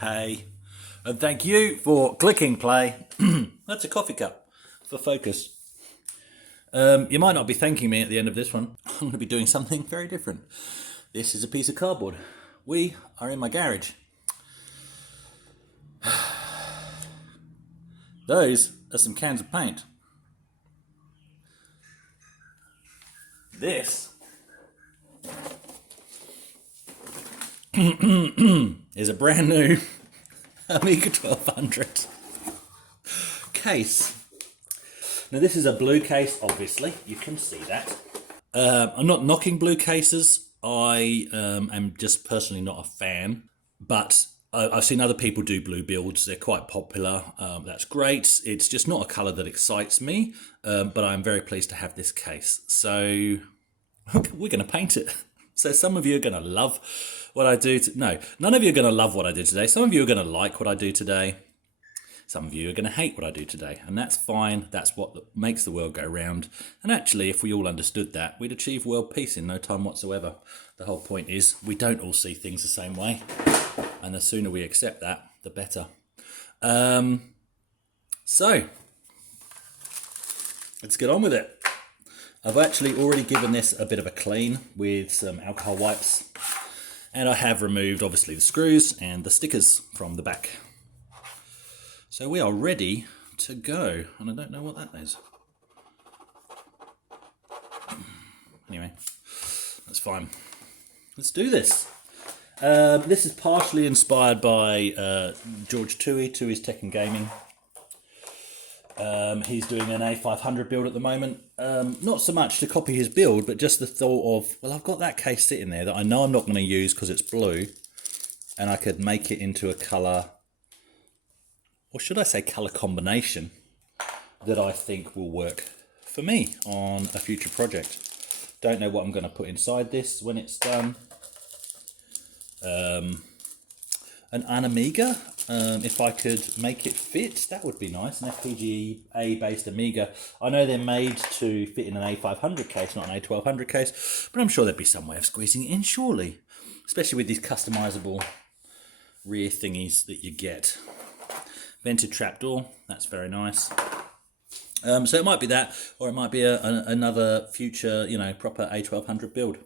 Hey, and thank you for clicking play. That's a coffee cup for focus. You might not be thanking me at the end of this one. I'm going to be doing something very different. This is a piece of cardboard. We are in my garage. Those are some cans of paint. This is a brand new Amiga 1200 case. Now this is a blue case, obviously, you can see that. I'm not knocking blue cases, I am just personally not a fan, but I've seen other people do blue builds, they're quite popular, that's great. It's just not a colour that excites me, but I'm very pleased to have this case. So we're going to paint it. So some of you are going to love what I do. No, none of you are going to love what I do today. Some of you are going to like what I do today. Some of you are going to hate what I do today. And that's fine. That's what makes the world go round. And actually, if we all understood that, we'd achieve world peace in no time whatsoever. The whole point is we don't all see things the same way. And the sooner we accept that, the better. So, let's get on with it. I've actually already given this a bit of a clean with some alcohol wipes. And I have removed, obviously, the screws and the stickers from the back. So we are ready to go. And I don't know what that is. Anyway, that's fine. Let's do this. This is partially inspired by George Toohey, Toohey's Tech and Gaming. He's doing an A1200 build at the moment. Not so much to copy his build, but just the thought of, well, I've got that case sitting there that I know I'm not going to use because it's blue, and I could make it into a colour, or should I say colour combination, that I think will work for me on a future project. Don't know what I'm going to put inside this when it's done. An Amiga, if I could make it fit, that would be nice. An FPGA based Amiga. I know they're made to fit in an A500 case, not an A1200 case, but I'm sure there'd be some way of squeezing it in, surely. Especially with these customizable rear thingies that you get. Vented trapdoor, that's very nice. So it might be that, or it might be another future, proper A1200 build.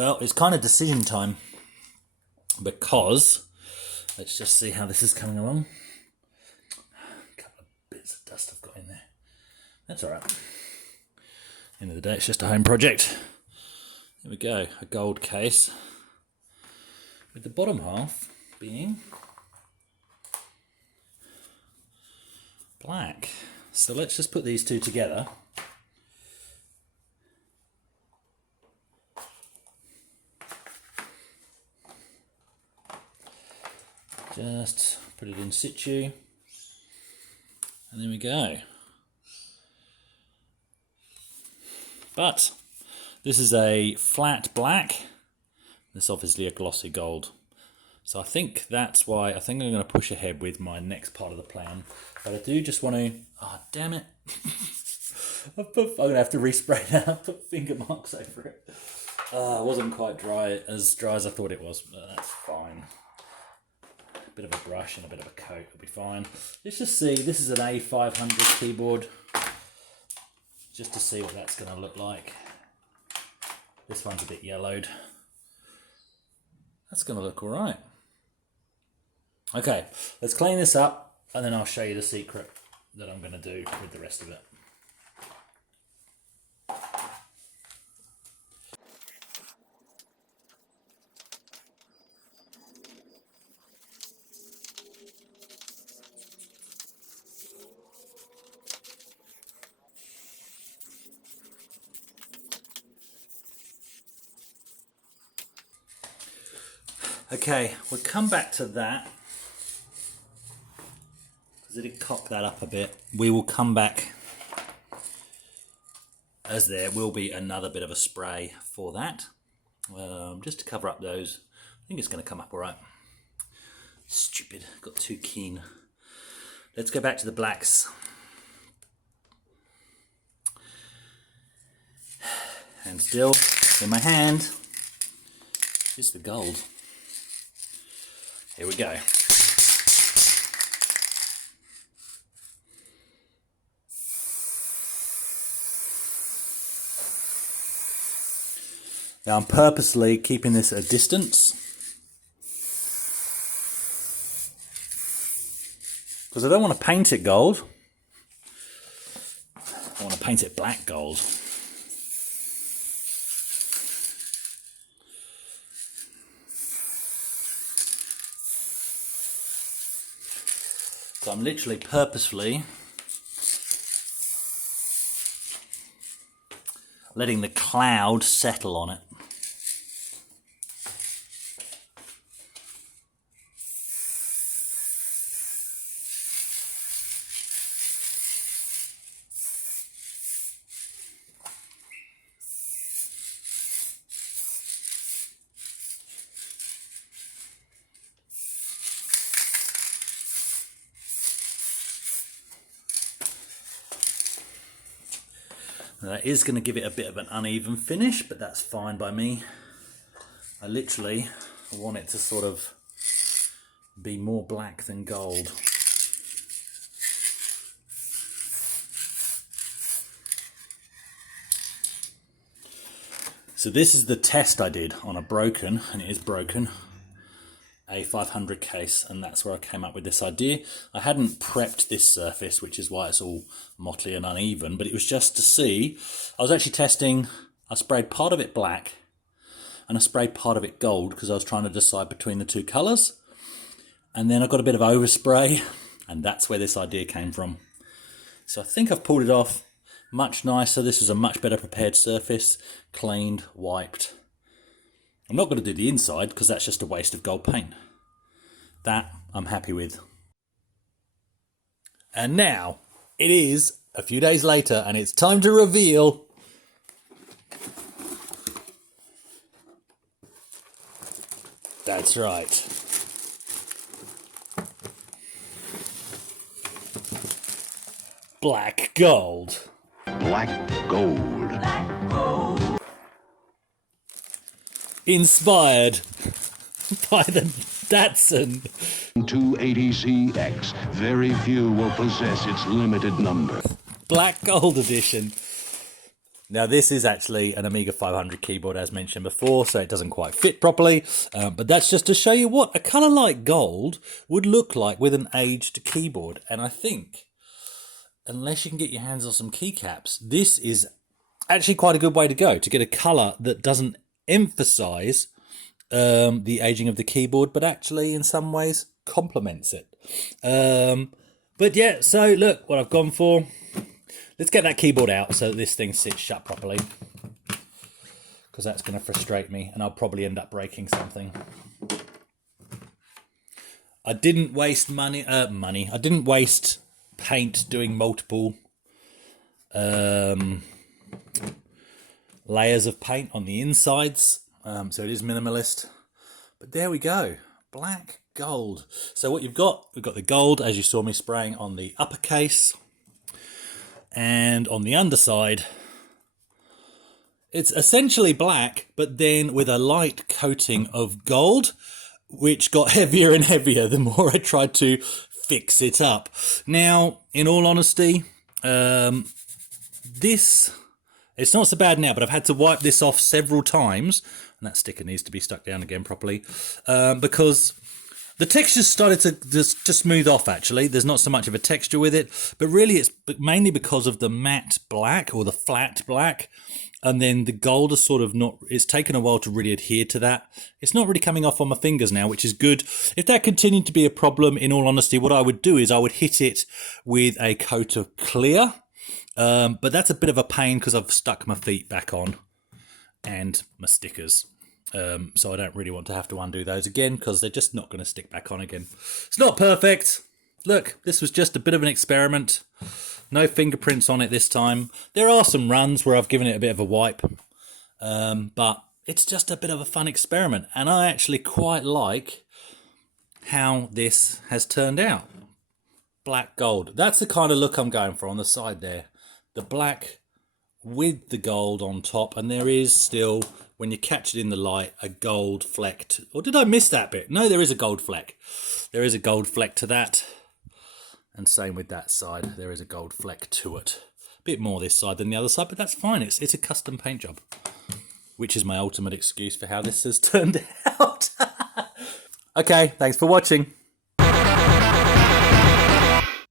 Well, it's kind of decision time, because let's just see how this is coming along. A couple of bits of dust I've got in there. That's all right. End of the day, it's just a home project. There we go, a gold case with the bottom half being black. So let's just put these two together. Just put it in situ, and there we go. But this is a flat black. This is obviously a glossy gold. So I think that's why I think I'm going to push ahead with my next part of the plan. But I do just want to... Oh, damn it. I'm going to have to respray now. Put finger marks over it. It wasn't quite as dry as I thought it was, but that's fine. A bit of a brush and a bit of a coat will be fine. Let's just see. This is an A1200 keyboard. Just to see what that's going to look like. This one's a bit yellowed. That's going to look all right. Okay, let's clean this up, and then I'll show you the secret that I'm going to do with the rest of it. Okay, we'll come back to that, because it did cock that up a bit. We will come back, as there will be another bit of a spray for that, just to cover up those. I think it's going to come up all right. Stupid, got too keen. Let's go back to the blacks. And still, in my hand, is the gold. Here we go. Now I'm purposely keeping this at a distance, because I don't want to paint it gold. I want to paint it black gold. So I'm literally purposefully letting the cloud settle on it. Now that is going to give it a bit of an uneven finish, but that's fine by me. I literally want it to sort of be more black than gold. So this is the test I did on a broken, and it is broken, A500 case, and that's where I came up with this idea. I hadn't prepped this surface, which is why it's all mottly and uneven, but it was just to see. I was actually testing, I sprayed part of it black and I sprayed part of it gold because I was trying to decide between the two colours. And then I got a bit of overspray, and that's where this idea came from. So I think I've pulled it off much nicer. This is a much better prepared surface, cleaned, wiped. I'm not going to do the inside because that's just a waste of gold paint. That I'm happy with. And now it is a few days later, and it's time to reveal that's right. Black gold. Black gold. Black gold. Inspired by the Datsun 280ZX. Very few will possess its limited number. Black Gold Edition. Now, this is actually an Amiga 500 keyboard, as mentioned before, so it doesn't quite fit properly. But that's just to show you what a colour like gold would look like with an aged keyboard. And I think, unless you can get your hands on some keycaps, this is actually quite a good way to go, to get a colour that doesn't emphasise the aging of the keyboard, but actually in some ways complements it. But yeah, so look what I've gone for. Let's get that keyboard out so that this thing sits shut properly, because that's going to frustrate me and I'll probably end up breaking something. I didn't waste money. I didn't waste paint doing multiple layers of paint on the insides, so it is minimalist. But there we go, black gold. So what we've got the gold, as you saw me spraying on the upper case. And on the underside, it's essentially black, but then with a light coating of gold, which got heavier and heavier the more I tried to fix it up. Now, in all honesty, it's not so bad now, but I've had to wipe this off several times, and that sticker needs to be stuck down again properly, because the texture's started to smooth off, actually. There's not so much of a texture with it, but really it's mainly because of the matte black or the flat black. And then the gold is sort of not, it's taken a while to really adhere to that. It's not really coming off on my fingers now, which is good. If that continued to be a problem, in all honesty, what I would do is I would hit it with a coat of clear. But that's a bit of a pain because I've stuck my feet back on and my stickers. So I don't really want to have to undo those again because they're just not going to stick back on again. It's not perfect. Look, this was just a bit of an experiment. No fingerprints on it this time. There are some runs where I've given it a bit of a wipe. But it's just a bit of a fun experiment. And I actually quite like how this has turned out. Black gold. That's the kind of look I'm going for on the side there. The black with the gold on top. And there is still, when you catch it in the light, a gold fleck. Or did I miss that bit? No, there is a gold fleck. There is a gold fleck to that. And same with that side. There is a gold fleck to it. A bit more this side than the other side, but that's fine. It's a custom paint job, which is my ultimate excuse for how this has turned out. Okay, thanks for watching.